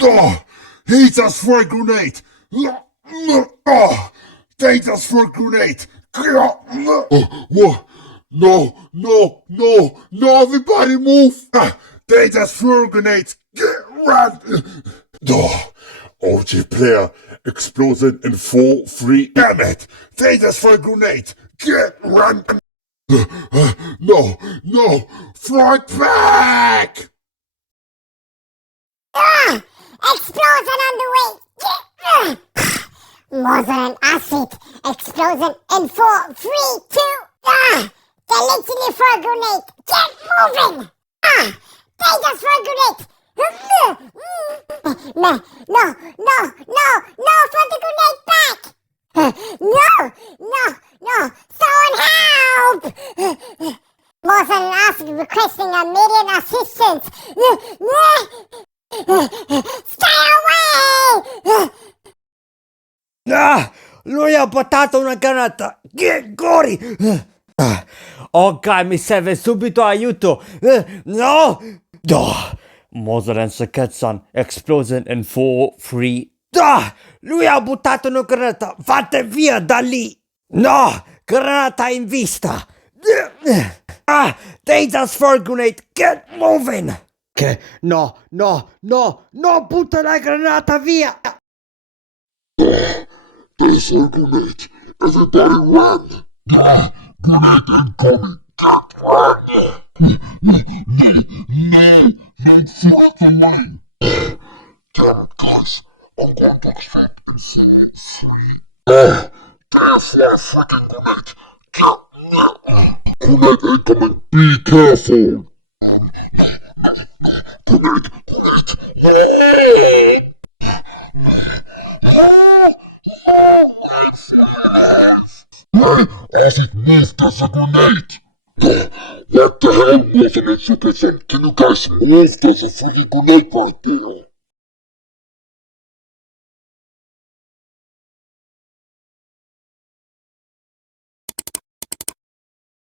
Oh, he just for a grenade. Oh, they just for a grenade. What? No, no, no, no, everybody move. They just threw a grenade. Run. Oh, OG player explosion in 4, 3. Damn it. They just threw a grenade. Run. No, no, throw it back. Explosion on the way! Mother and acid! Explosion in 4, 3, 2, they're literally for a grenade! Get moving! They just for a grenade! No, no, no, no, no, throw the grenade back! No, no, no, someone help! Mother and acid requesting immediate assistance! Stay away! Lui ha buttato una granata! Corri! Ok, mi serve subito aiuto! No! Mozart Saketsan Explosion in 4, 3. Lui ha buttato una granata! Fate via da lì! No! Granata in vista! They just for a grenade! Get moving! Che? No, no, no, no, butta la granata via! There's a grenade. Everybody run. Grenade incoming. Run. No, don't throw it away. Damn it, guys. I'm going to escape in 4, 3. Careful, freaking grenade. Grenade incoming. Be careful. Acid move, there's a grenade! What the hell, Mother and Saketsan? Can you guys move? There's a freaking grenade right there!